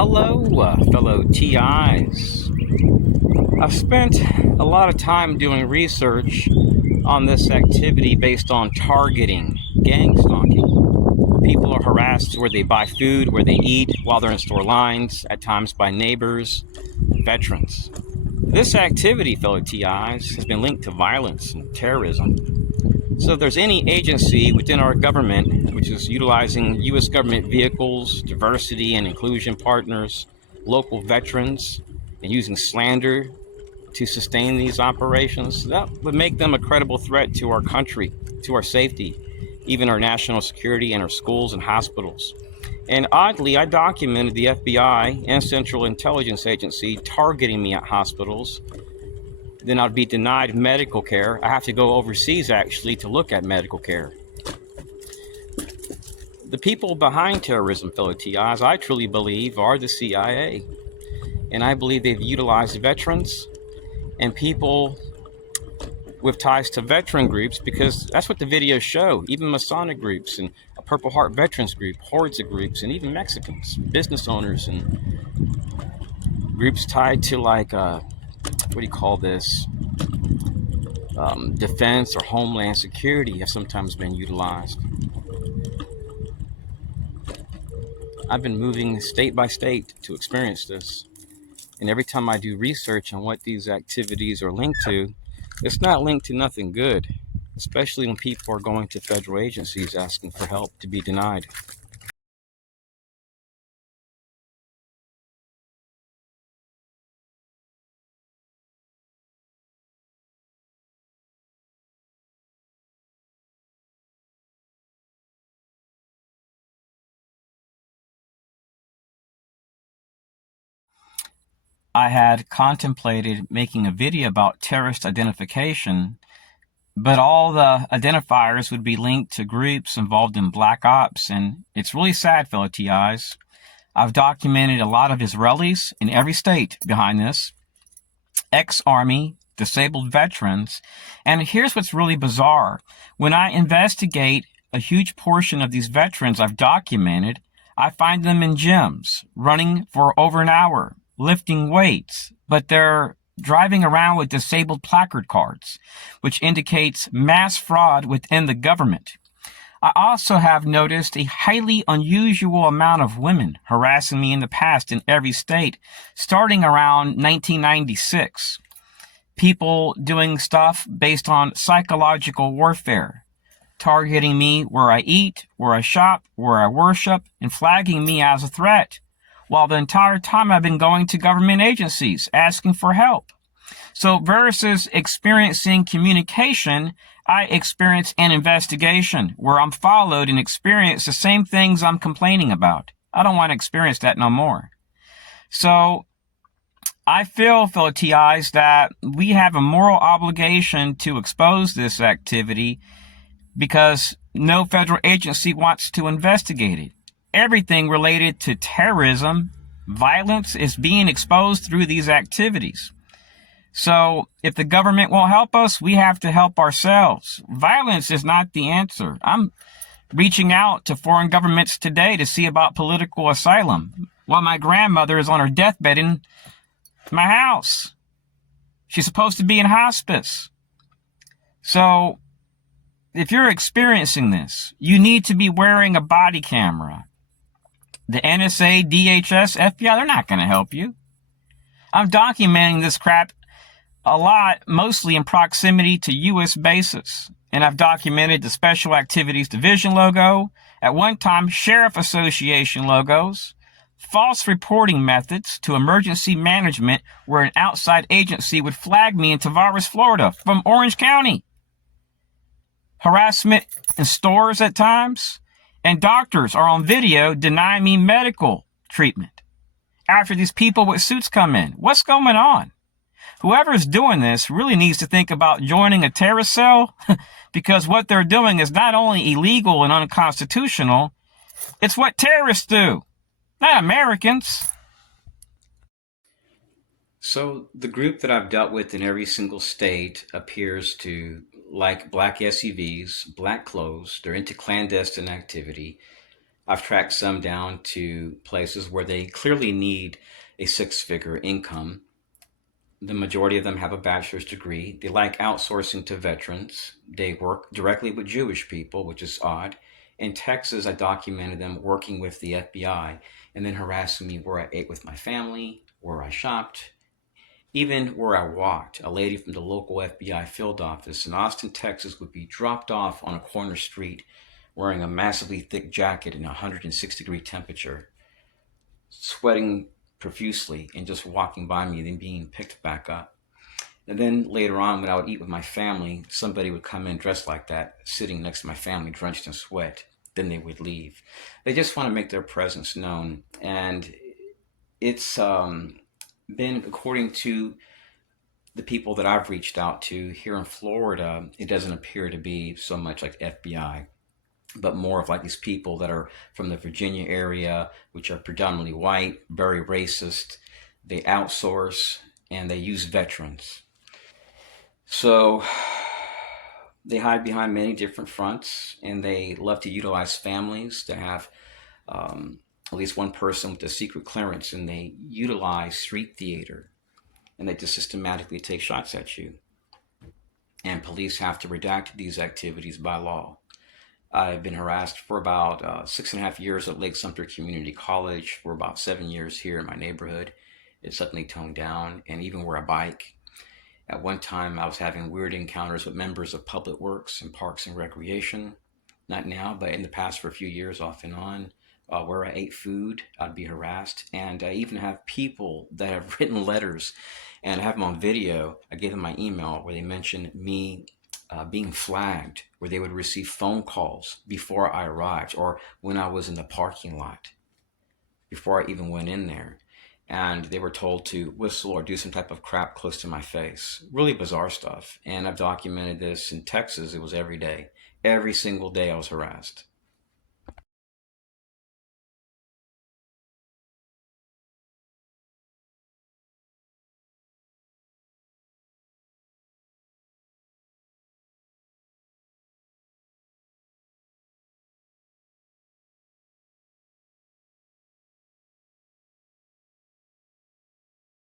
Hello, fellow TIs. I've spent a lot of time doing research on this activity based on targeting, gang stalking, where people are harassed where they buy food, where they eat, while they're in store lines, at times by neighbors, veterans. This activity, fellow TIs, has been linked to violence and terrorism. So if there's any agency within our government which is utilizing U.S. government vehicles, diversity and inclusion partners, local veterans, and using slander to sustain these operations, that would make them a credible threat to our country, to our safety, even our national security and our schools and hospitals. And oddly, I documented the FBI and Central Intelligence Agency targeting me at hospitals. Then I'd be denied medical care. I have to go overseas actually to look at medical care. The people behind terrorism, fellow TIs, I truly believe are the CIA. And I believe they've utilized veterans and people with ties to veteran groups, because that's what the videos show. Even Masonic groups and a Purple Heart Veterans group, hordes of groups, and even Mexicans, business owners, and groups tied to what do you call this? Defense or homeland security have sometimes been utilized. I've been moving state by state to experience this. And every time I do research on what these activities are linked to, it's not linked to nothing good, especially when people are going to federal agencies asking for help to be denied. I had contemplated making a video about terrorist identification, but all the identifiers would be linked to groups involved in black ops, and it's really sad, fellow TIs. I've documented a lot of Israelis in every state behind this, ex-Army, disabled veterans, and here's what's really bizarre. When I investigate a huge portion of these veterans I've documented, I find them in gyms, running for over an hour, lifting weights, but they're driving around with disabled placard cards, which indicates mass fraud within the government. I also have noticed a highly unusual amount of women harassing me in the past in every state, starting around 1996. People doing stuff based on psychological warfare, targeting me where I eat, where I shop, where I worship, and flagging me as a threat, while the entire time I've been going to government agencies asking for help. So versus experiencing communication, I experience an investigation where I'm followed and experience the same things I'm complaining about. I don't want to experience that no more. So I feel, fellow TIs, that we have a moral obligation to expose this activity because no federal agency wants to investigate it. Everything related to terrorism, violence, is being exposed through these activities. So if the government won't help us, we have to help ourselves. Violence is not the answer. I'm reaching out to foreign governments today to see about political asylum while my grandmother is on her deathbed in my house. She's supposed to be in hospice. So if you're experiencing this, you need to be wearing a body camera. The NSA, DHS, FBI, they're not going to help you. I'm documenting this crap a lot, mostly in proximity to U.S. bases. And I've documented the Special Activities Division logo, at one time Sheriff Association logos, false reporting methods to emergency management where an outside agency would flag me in Tavares, Florida from Orange County. Harassment in stores at times, and doctors are on video denying me medical treatment after these people with suits come in. What's going on? Whoever's doing this really needs to think about joining a terrorist cell because what they're doing is not only illegal and unconstitutional, it's what terrorists do, not Americans. So the group that I've dealt with in every single state appears to like black SUVs, black clothes. They're into clandestine activity. I've tracked some down to places where they clearly need a six-figure income. The majority of them have a bachelor's degree. They like outsourcing to veterans. They work directly with Jewish people, which is odd. In Texas, I documented them working with the FBI and then harassing me where I ate with my family, where I shopped, even where I walked. A lady from the local FBI field office in Austin, Texas would be dropped off on a corner street wearing a massively thick jacket in a 106-degree temperature, sweating profusely and just walking by me, then being picked back up. And then later on, when I would eat with my family, somebody would come in dressed like that, sitting next to my family, drenched in sweat. Then they would leave. They just want to make their presence known. And it's been, according to the people that I've reached out to here in Florida, it doesn't appear to be so much like FBI, but more of like these people that are from the Virginia area, which are predominantly white, very racist. They outsource and they use veterans. So they hide behind many different fronts, and they love to utilize families to have at least one person with a secret clearance, and they utilize street theater, and they just systematically take shots at you. And police have to redact these activities by law. I've been harassed for about 6.5 years at Lake Sumter Community College, for about 7 years here in my neighborhood. It's suddenly toned down, and even where I bike. At one time, I was having weird encounters with members of Public Works and Parks and Recreation. Not now, but in the past for a few years, off and on. Where I ate food, I'd be harassed. And I even have people that have written letters, and I have them on video. I gave them my email where they mentioned me being flagged, where they would receive phone calls before I arrived or when I was in the parking lot, before I even went in there. And they were told to whistle or do some type of crap close to my face. Really bizarre stuff. And I've documented this in Texas. It was every day. Every single day I was harassed.